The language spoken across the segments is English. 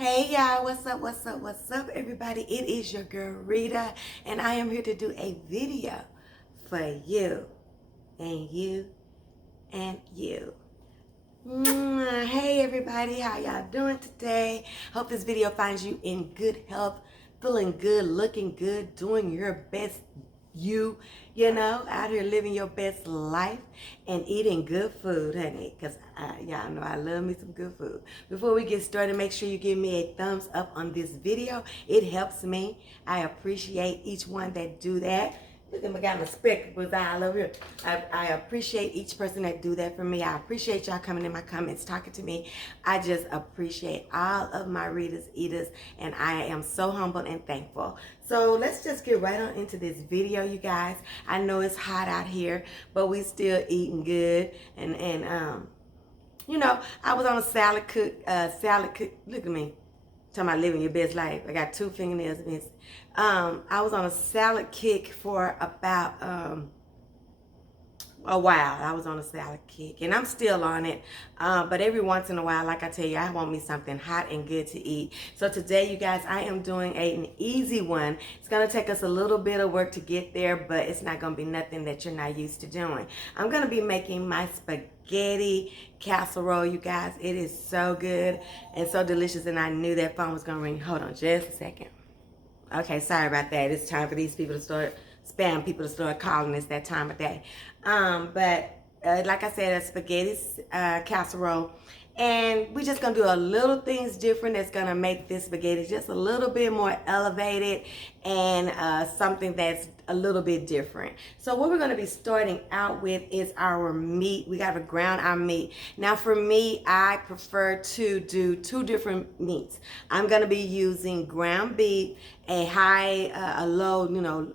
Hey y'all, what's up everybody? It is your girl Rita and I am here to do a video for you and you and you. Hey everybody, how y'all doing today? Hope this video finds you in good health, feeling good, looking good, doing your best you know, out here living your best life and eating good food, honey, because y'all know I love me some good food. Before we get started, make sure you give me a thumbs up on this video. It helps me. I appreciate each one that do that. Look at me, got my spectacles all over here. I appreciate each person that do that for me. I appreciate y'all coming in my comments, talking to me. I just appreciate all of my readers, eaters, and I am so humbled and thankful. So let's just get right on into this video, you guys. I know it's hot out here, but we still eating good. And you know, I was on a salad cook. Look at me. Talking about living your best life. I got 2 fingernails missing. I was on a salad kick for about a while. I was on a salad kick, and I'm still on it. But every once in a while, like I tell you, I want me something hot and good to eat. So today, you guys, I am doing an easy one. It's gonna take us a little bit of work to get there, but it's not gonna be nothing that you're not used to doing. I'm gonna be making my spaghetti casserole, you guys. It is so good and so delicious, and I knew that phone was gonna ring. Hold on just a second. Okay, sorry about that. It's time for these people to start, spam people to start calling. It's that time of day. Like I said, a spaghetti casserole. And we're just going to do a little things different that's going to make this spaghetti just a little bit more elevated and something that's a little bit different. So what we're going to be starting out with is our meat. We got to ground our meat. Now for me, I prefer to do 2 different meats. I'm going to be using ground beef, a low, you know,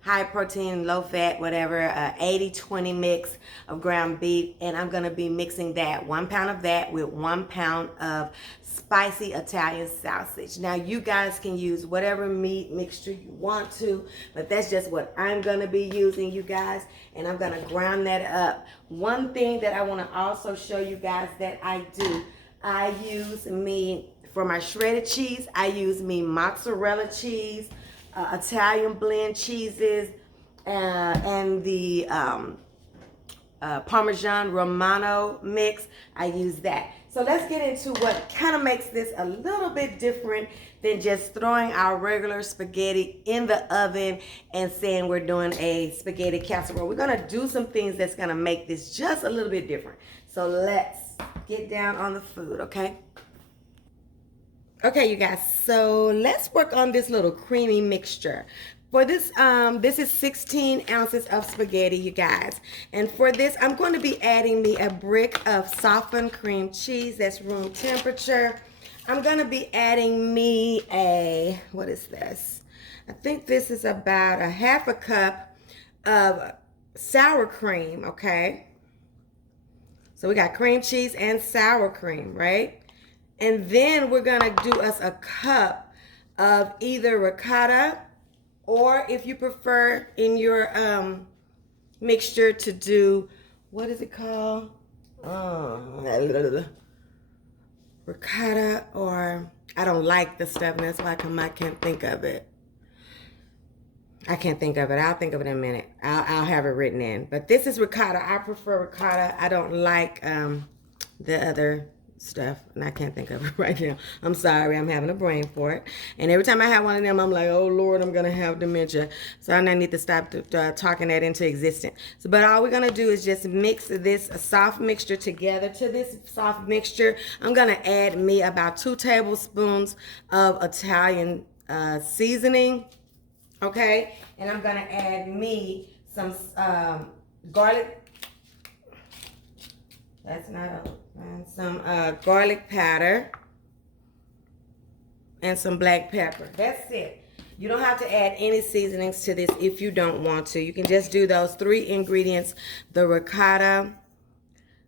high protein, low fat, whatever, 80-20 mix of ground beef. And I'm gonna be mixing that, 1 pound of that with 1 pound of spicy Italian sausage. Now you guys can use whatever meat mixture you want to, but that's just what I'm gonna be using, you guys. And I'm gonna ground that up. One thing that I wanna also show you guys that I do, I use me, for my shredded cheese, I use me mozzarella cheese, Italian blend cheeses, and the Parmesan Romano mix. I use that. So let's get into what kind of makes this a little bit different than just throwing our regular spaghetti in the oven and saying we're doing a spaghetti casserole. We're gonna do some things that's gonna make this just a little bit different. So let's get down on the food, okay? Okay, you guys, so let's work on this little creamy mixture. For this, this is 16 ounces of spaghetti, you guys. And for this, I'm going to be adding me a brick of softened cream cheese that's room temperature. I'm going to be adding me a, what is this? I think this is about a 1/2 cup of sour cream, okay? So we got cream cheese and sour cream, right? And then we're gonna do us a cup of either ricotta, or if you prefer in your mixture to do, what is it called? Ricotta, or I don't like the stuff, and that's why I can't think of it. I can't think of it. I'll think of it in a minute. I'll have it written in. But this is ricotta. I prefer ricotta. I don't like the other stuff, and I can't think of it right now. I'm sorry, I'm having a brain for it. And every time I have one of them, I'm like, oh Lord, I'm gonna have dementia. So I need to stop talking that into existence. So, but all we're gonna do is just mix this soft mixture together. To this soft mixture, I'm gonna add me about 2 tablespoons of Italian seasoning, okay? And I'm gonna add me some garlic. That's not old. And some garlic powder and some black pepper. That's it. You don't have to add any seasonings to this if you don't want to. You can just do those 3 ingredients: the ricotta,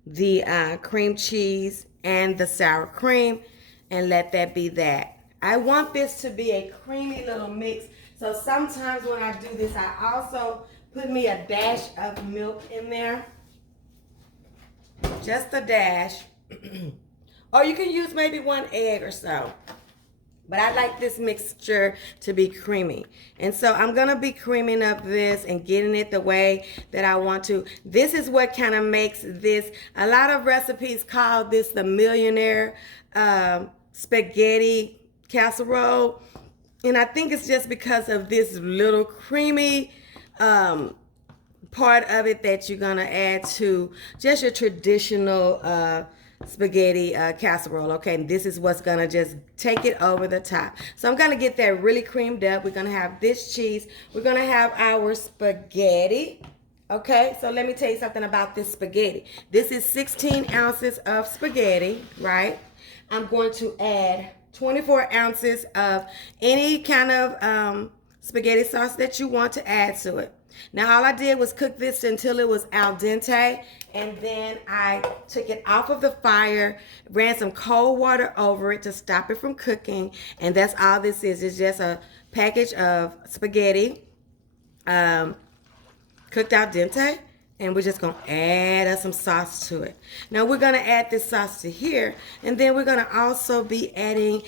the cream cheese, and the sour cream, and let that be that. I want this to be a creamy little mix. So sometimes when I do this, I also put me a dash of milk in there. Just a dash. Or you can use maybe 1 egg or so. But I like this mixture to be creamy. And so I'm going to be creaming up this and getting it the way that I want to. This is what kind of makes this. A lot of recipes call this the millionaire spaghetti casserole. And I think it's just because of this little creamy part of it that you're going to add to just your traditional spaghetti casserole. Okay, this is what's gonna just take it over the top. So I'm gonna get that really creamed up. We're gonna have this cheese. We're gonna have our spaghetti. Okay, so let me tell you something about this spaghetti. This is 16 ounces of spaghetti, right? I'm going to add 24 ounces of any kind of spaghetti sauce that you want to add to it. Now all I did was cook this until it was al dente, and then I took it off of the fire, ran some cold water over it to stop it from cooking, and that's all this is. It's just a package of spaghetti cooked al dente, and we're just gonna add us some sauce to it. Now we're gonna add this sauce to here, and then we're gonna also be adding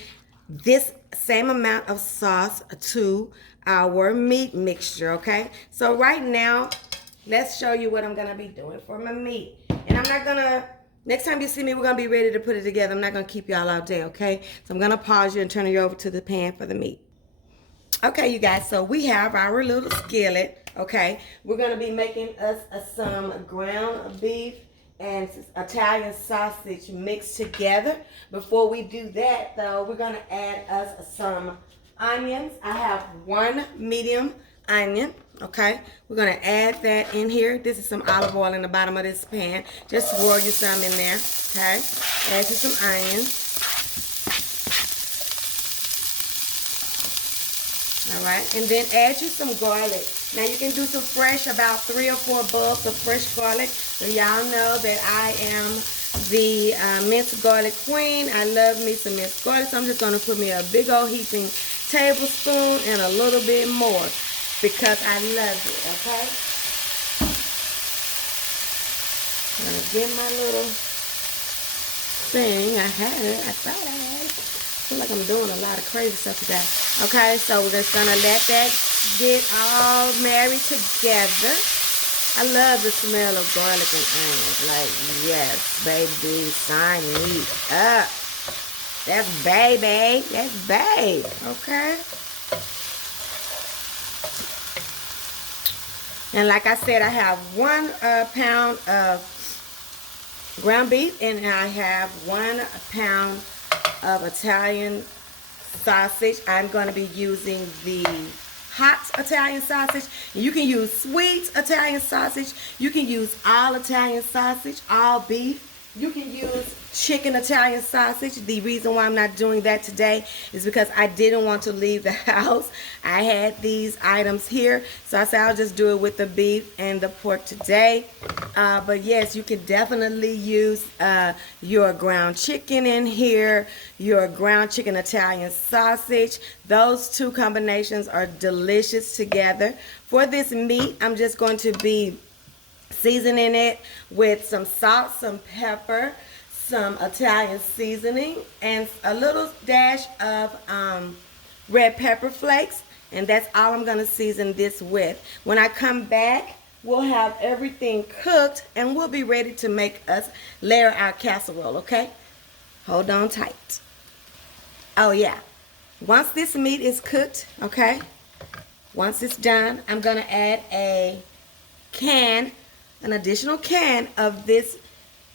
this same amount of sauce to our meat mixture, okay? So right now, let's show you what I'm gonna be doing for my meat. And I'm not gonna, next time you see me, we're gonna be ready to put it together. I'm not gonna keep y'all all day, okay? So I'm gonna pause you and turn you over to the pan for the meat. Okay, you guys, so we have our little skillet, okay? We're gonna be making us some ground beef and Italian sausage mixed together. Before we do that, though, we're gonna add us some onions. I have one medium onion, okay? We're gonna add that in here. This is some olive oil in the bottom of this pan. Just swirl you some in there, okay? Add you some onions. All right, and then add you some garlic. Now you can do some fresh, about 3 or 4 bulbs of fresh garlic. So y'all know that I am the minced garlic queen. I love me some minced garlic, so I'm just gonna put me a big old heaping tablespoon and a little bit more because I love it, okay? I'm gonna get my little thing. I had it. I thought I had it. I feel like I'm doing a lot of crazy stuff today. Okay, so we're just gonna let that get all married together. I love the smell of garlic and onions. Like, yes, baby, sign me up. That's baby. That's babe. Okay. And like I said, I have 1 pound of ground beef, and I have 1 pound of Italian sausage. I'm going to be using the hot Italian sausage. You can use sweet Italian sausage. You can use all Italian sausage, all beef. You can use chicken Italian sausage. The reason why I'm not doing that today is because I didn't want to leave the house. I had these items here, so I said I'll just do it with the beef and the pork today. But yes, you can definitely use your ground chicken in here, your ground chicken Italian sausage. Those two combinations are delicious together. For this meat, I'm just going to be seasoning it with some salt, some pepper, some Italian seasoning, and a little dash of red pepper flakes. And that's all I'm going to season this with. When I come back, we'll have everything cooked and we'll be ready to make us layer our casserole, okay? Hold on tight. Oh yeah, once this meat is cooked, okay, once it's done, I'm going to add an additional can of this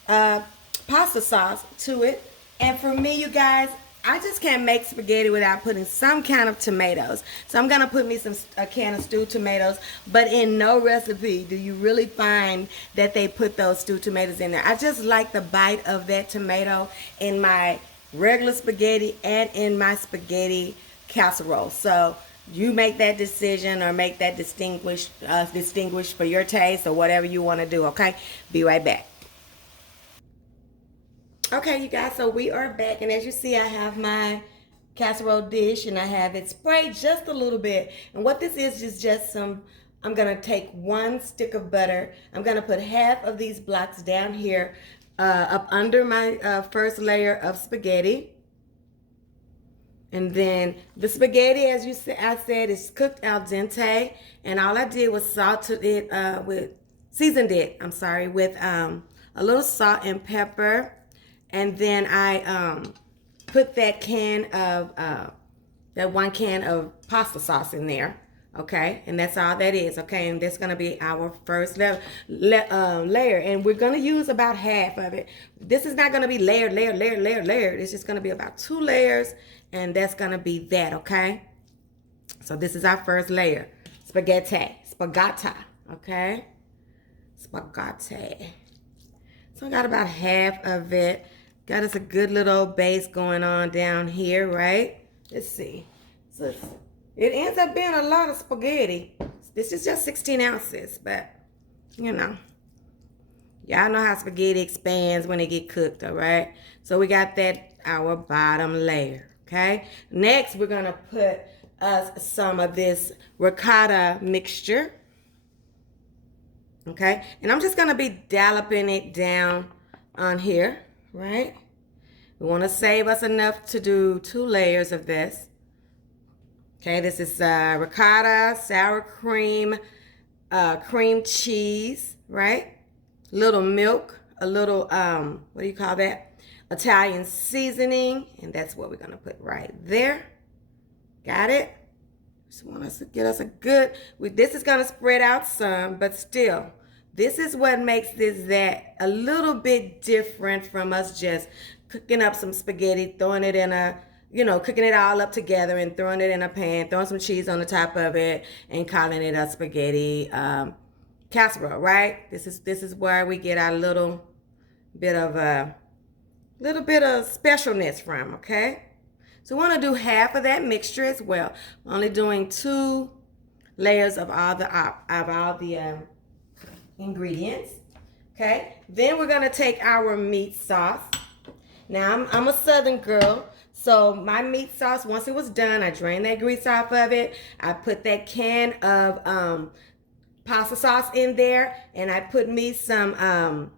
pasta sauce to it. And for me, you guys, I just can't make spaghetti without putting some kind of tomatoes. So I'm gonna put me a can of stewed tomatoes, but in no recipe do you really find that they put those stewed tomatoes in there. I just like the bite of that tomato in my regular spaghetti and in my spaghetti casserole. So you make that decision or make that distinguish for your taste or whatever you want to do, okay? Be right back. Okay, you guys, so we are back, and as you see, I have my casserole dish, and I have it sprayed just a little bit. And what this is just some, I'm going to take 1 stick of butter. I'm going to put half of these blocks down here up under my first layer of spaghetti. And then the spaghetti, as you said, I said, is cooked al dente. And all I did was seasoned it, I'm sorry, with a little salt and pepper. And then I put that one can of pasta sauce in there. Okay, and that's all that is. Okay, and that's gonna be our first layer, and we're gonna use about half of it. This is not gonna be layered. It's just gonna be about 2 layers, and that's gonna be that. Okay, so this is our first layer, spaghetti. Okay, spaghetti. So I got about half of it. Got us a good little base going on down here, right? Let's see. So it ends up being a lot of spaghetti. This is just 16 ounces, but you know, y'all know how spaghetti expands when it get cooked, all right? So we got that, our bottom layer, okay? Next, we're gonna put us some of this ricotta mixture, okay? And I'm just gonna be dolloping it down on here, right? We wanna save us enough to do 2 layers of this. Okay, this is ricotta, sour cream, cream cheese, right? Little milk, a little, what do you call that? Italian seasoning, and that's what we're gonna put right there. Got it? Just want us to get us a good, this is gonna spread out some, but still, this is what makes that a little bit different from us just cooking up some spaghetti, throwing it in a, cooking it all up together and throwing it in a pan, throwing some cheese on the top of it, and calling it a spaghetti casserole, right? This is where we get our little bit of specialness from, okay? So we want to do half of that mixture as well. We're only doing 2 layers of all the ingredients, okay? Then we're gonna take our meat sauce. Now I'm a Southern girl. So my meat sauce, once it was done, I drained that grease off of it. I put that can of pasta sauce in there, and I put me some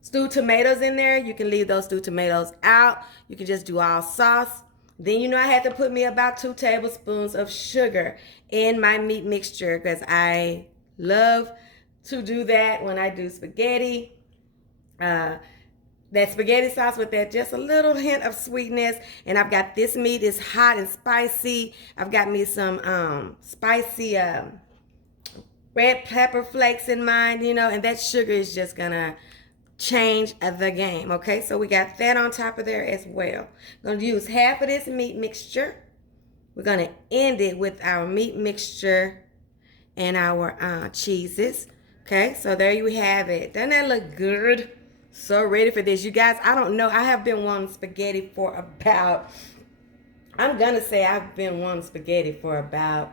stewed tomatoes in there. You can leave those stewed tomatoes out. You can just do all sauce. Then I had to put me about 2 tablespoons of sugar in my meat mixture because I love to do that when I do spaghetti. That spaghetti sauce with that just a little hint of sweetness. And I've got this meat is hot and spicy. I've got me some spicy red pepper flakes in mine, and that sugar is just gonna change the game, okay? So we got that on top of there as well. I'm gonna use half of this meat mixture. We're gonna end it with our meat mixture and our cheeses, okay? So there you have it. Doesn't that look good? So ready for this. You guys, I don't know. I have been wanting spaghetti for about, I'm going to say I've been wanting spaghetti for about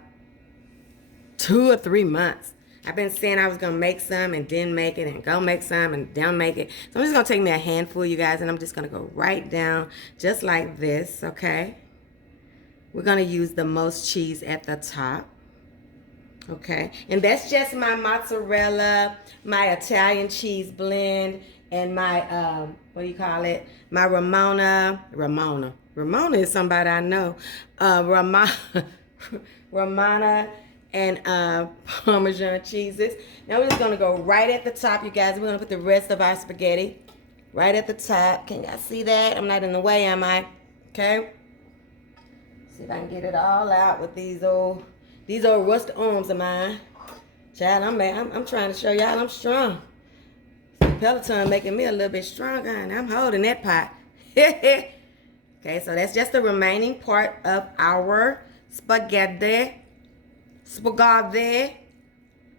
2 or 3 months. I've been saying I was going to make some and didn't make it, and go make some and don't make it. So I'm just going to take me a handful, you guys, and I'm just going to go right down just like this, okay? We're going to use the most cheese at the top. Okay, and that's just my mozzarella, my Italian cheese blend, and my, what do you call it? My Ramona is somebody I know. Ramona and Parmesan cheeses. Now we're just gonna go right at the top, you guys. We're gonna put the rest of our spaghetti right at the top. Can y'all see that? I'm not in the way, am I? Okay. See if I can get it all out with these old rusty arms of mine. Child, I'm trying to show y'all I'm strong. Peloton making me a little bit stronger, and I'm holding that pot. Okay, so that's just the remaining part of our spaghetti. Spaghetti.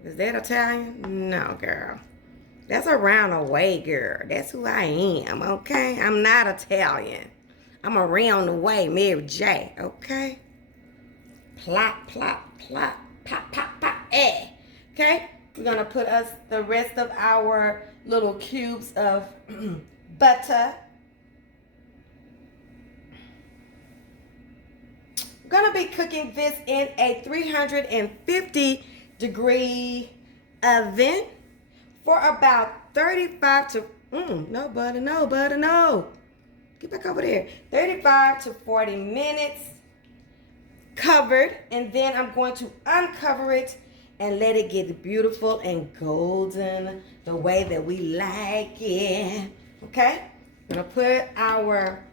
Is that Italian? No, girl. That's around the way, girl. That's who I am, okay? I'm not Italian. I'm around the way, Mary J, okay? Plop, plop, plop, pop, pop, pop, eh. Okay? We're going to put us the rest of our little cubes of butter. We're going to be cooking this in a 350-degree oven for about 35 to, no butter, no. Get back over there. 35 to 40 minutes covered. And then I'm going to uncover it and let it get beautiful and golden the way that we like it. Okay? I'm going to put our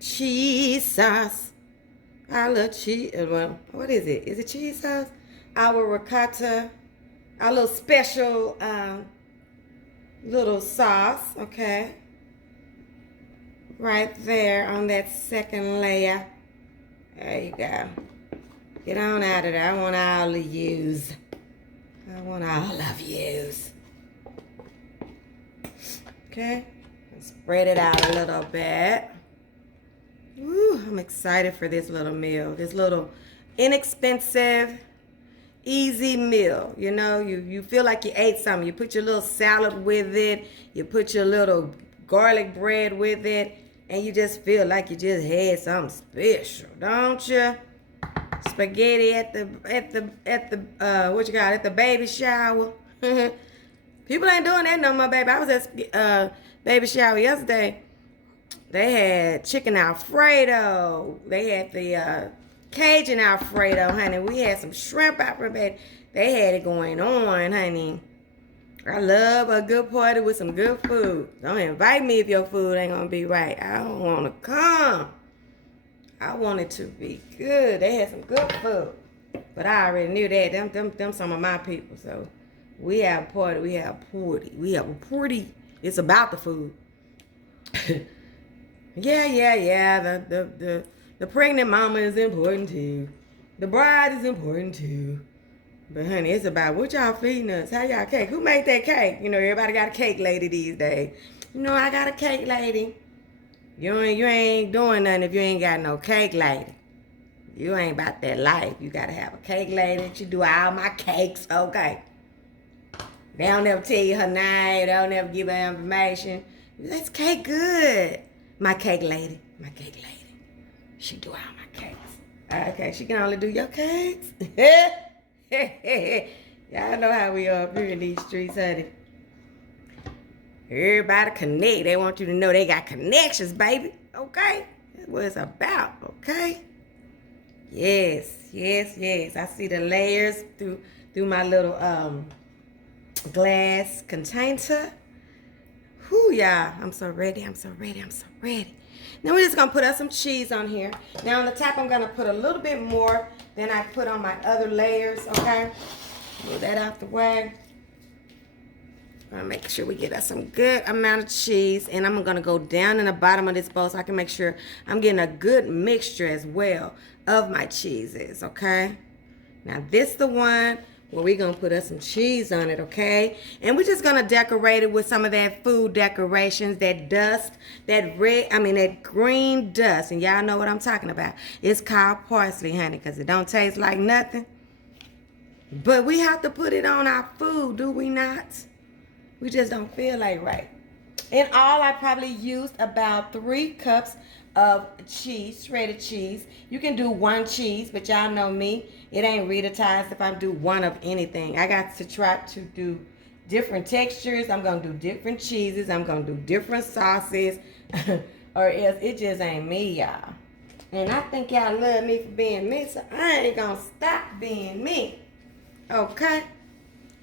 cheese sauce. Our little cheese, well, what is it? Is it cheese sauce? Our ricotta, our little special little sauce, okay? Right there on that second layer. There you go. Get on out of there. I want all of yous. I want all of yous. Okay? Spread it out a little bit. Woo, I'm excited for this little meal. This little inexpensive, easy meal. You know, you feel like you ate something. You put your little salad with it. You put your little garlic bread with it. And you just feel like you just had something special, don't you? Spaghetti at the what you got, at the baby shower. People ain't doing that no more, baby. I was at baby shower yesterday. They had chicken Alfredo. They had the Cajun Alfredo, honey. We had some shrimp Alfredo. They had it going on, honey. I love a good party with some good food. Don't invite me if your food ain't gonna be right. I don't wanna come. I want it to be good. They had some good food. But I already knew that. Them some of my people. So we have a party. We have a party. It's about the food. Yeah. The pregnant mama is important too. The bride is important too. But honey, it's about what y'all feeding us. How y'all cake? Who made that cake? You know, everybody got a cake lady these days. You know, I got a cake lady. You ain't doing nothing if you ain't got no cake lady. You ain't about that life. You gotta have a cake lady. She do all my cakes, okay? They don't ever tell you her name. They don't ever give her information. That's cake good. My cake lady. She do all my cakes. Okay, she can only do your cakes. Y'all know how we are up here in these streets, honey. Everybody connect. They want you to know they got connections, baby. Okay? That's what it's about, okay? Yes. I see the layers through my little glass container. Whew, y'all. I'm so ready. Now we're just going to put us some cheese on here. Now on the top, I'm going to put a little bit more than I put on my other layers, okay? Move that out the way. I'm going to make sure we get us some good amount of cheese. And I'm going to go down in the bottom of this bowl so I can make sure I'm getting a good mixture as well of my cheeses, okay? Now this is the one where we're going to put us some cheese on it, okay? And we're just going to decorate it with some of that food decorations, that dust, that green dust. And y'all know what I'm talking about. It's called parsley, honey, because it don't taste like nothing. But we have to put it on our food, do we not? We just don't feel like right. In all, I probably used about 3 cups of cheese, shredded cheese. You can do 1 cheese, but y'all know me. It ain't Rita if I do 1 of anything. I got to try to do different textures. I'm going to do different cheeses. I'm going to do different sauces. Or else it just ain't me, y'all. And I think y'all love me for being me, so I ain't going to stop being me. Okay?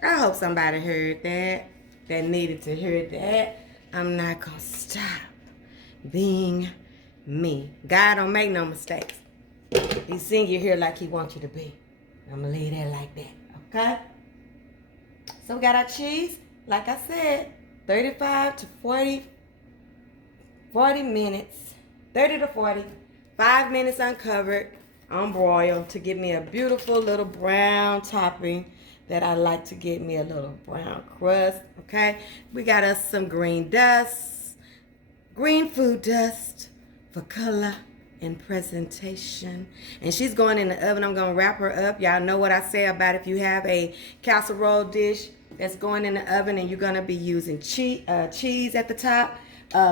I hope somebody heard that needed to hear that. I'm not going to stop being me. God don't make no mistakes. He send you here like he wants you to be. I'm going to leave that like that, okay? So we got our cheese, like I said, 35 to 40 minutes, 30 to 40, 5 minutes uncovered on broil to give me a beautiful little brown topping that I like to get me a little brown crust, okay? We got us some green dust, green food dust for color and presentation. And she's going in the oven. I'm going to wrap her up. Y'all know what I say about if you have a casserole dish that's going in the oven and you're going to be using cheese at the top,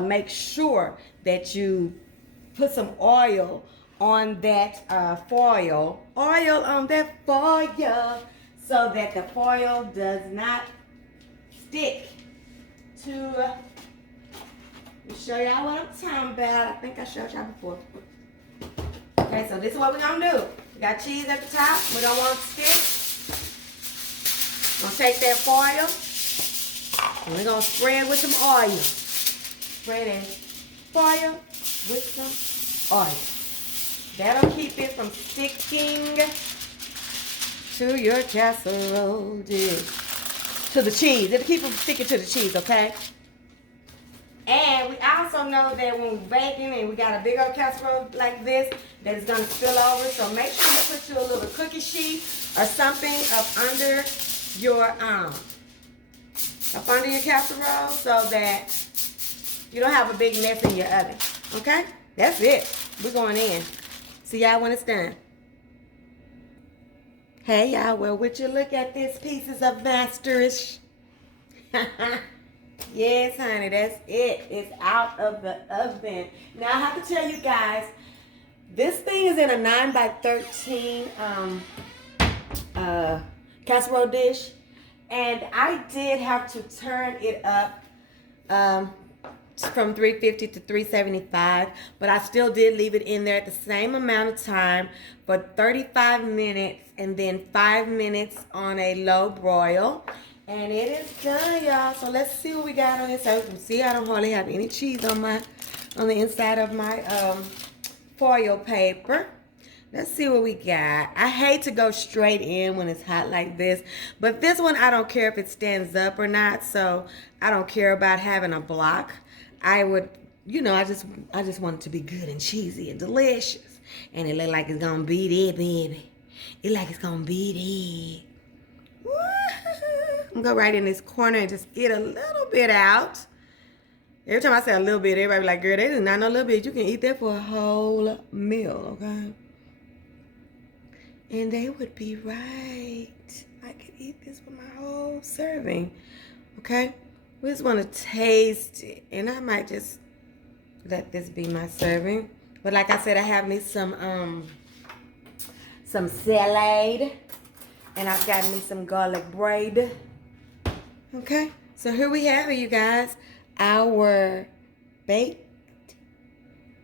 make sure that you put some oil on that foil. Oil on that foil so that the foil does not stick to. Let me show y'all what I'm talking about. I think I showed y'all before. Okay, so this is what we're gonna do. We got cheese at the top. We don't want it to stick. We're gonna take that foil and we're gonna spread with some oil. Spread in foil with some oil. That'll keep it from sticking to your casserole dish. To the cheese. It'll keep it from sticking to the cheese, okay? And we also know that when we're baking and we got a big old casserole like this, that it's gonna spill over. So make sure you put you a little cookie sheet or something up under your casserole so that you don't have a big mess in your oven. Okay? That's it. We're going in. See y'all when it's done. Hey y'all, well, would you look at these pieces of masterish? Yes, honey, that's it. It's out of the oven. Now, I have to tell you guys, this thing is in a 9x13 casserole dish. And I did have to turn it up from 350 to 375. But I still did leave it in there at the same amount of time for 35 minutes. And then 5 minutes on a low broil. And it is done, y'all. So let's see what we got on this. So you can see I don't hardly have any cheese on the inside of my foil paper. Let's see what we got. I hate to go straight in when it's hot like this, but this one I don't care if it stands up or not. So I don't care about having a block. I would, you know, I just want it to be good and cheesy and delicious, and it look like it's gonna be there, baby. It like it's gonna be there. I'm gonna go right in this corner and just get a little bit out. Every time I say a little bit, everybody be like, girl, that is not no little bit. You can eat that for a whole meal, okay? And they would be right. I could eat this for my whole serving, okay? We just want to taste it. And I might just let this be my serving. But like I said, I have me some salad. And I've got me some garlic bread. Okay, so here we have it, you guys. Our baked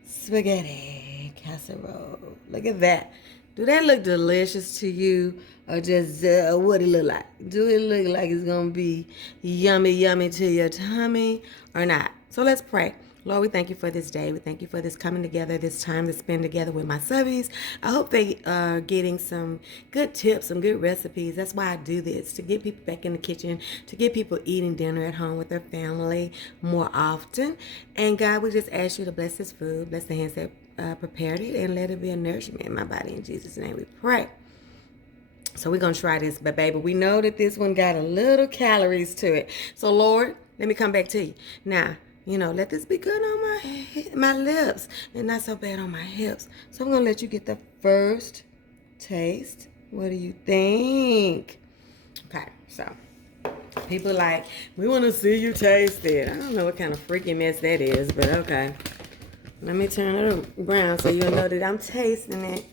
spaghetti casserole. Look at that. Do that look delicious to you? Or just what it look like? Do it look like it's going to be yummy, yummy to your tummy or not? So let's pray. Lord, we thank you for this day. We thank you for this coming together, this time to spend together with my subbies. I hope they are getting some good tips, some good recipes. That's why I do this, to get people back in the kitchen, to get people eating dinner at home with their family more often. And God, we just ask you to bless this food, bless the hands that prepared it, and let it be a nourishment in my body. In Jesus' name we pray. So we're going to try this, but baby, we know that this one got a little calories to it. So Lord, let me come back to you. Now, you know, let this be good on my lips and not so bad on my hips. So I'm going to let you get the first taste. What do you think? Okay, so people like, we want to see you taste it. I don't know what kind of freaky mess that is, but okay. Let me turn it around so you'll know that I'm tasting it.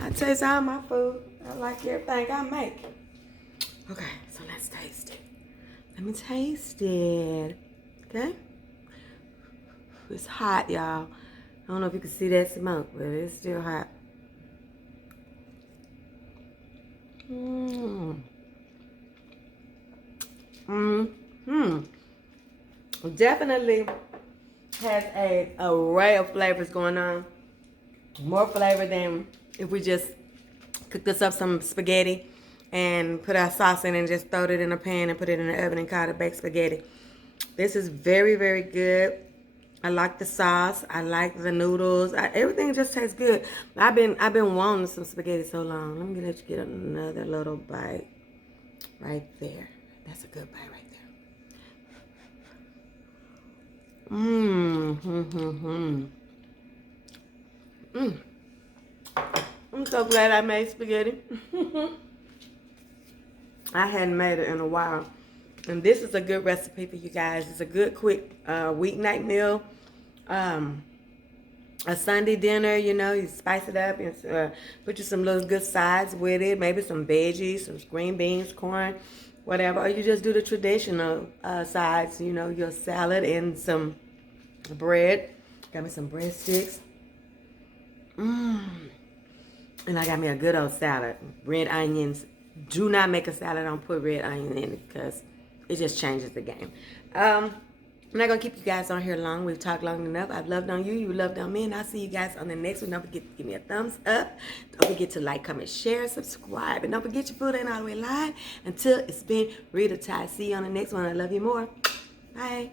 I taste all my food. I like everything I make. Okay, so let's taste it. Let me taste it. Okay? It's hot, y'all. I don't know if you can see that smoke, but it's still hot. Definitely has an array of flavors going on. More flavor than if we just cook this up some spaghetti and put our sauce in and just throw it in a pan and put it in the oven and call it baked spaghetti. This is very, very good. I like the sauce. I like the noodles. Everything just tastes good. I've been wanting some spaghetti so long. Let me let you get another little bite right there. That's a good bite right there. I'm so glad I made spaghetti. I hadn't made it in a while. And this is a good recipe for you guys. It's a good, quick weeknight meal. a Sunday dinner, you know, you spice it up and put you some little good sides with it. Maybe some veggies, some green beans, corn, whatever. Or you just do the traditional sides, you know, your salad and some bread. Got me some breadsticks. And I got me a good old salad. Red onions. Do not make a salad. Don't put red onion in it because it just changes the game. I'm not going to keep you guys on here long. We've talked long enough. I've loved on you. You loved on me. And I'll see you guys on the next one. Don't forget to give me a thumbs up. Don't forget to like, comment, share, subscribe. And don't forget your food ain't all the way live. Until it's been Rita. See you on the next one. I love you more. Bye.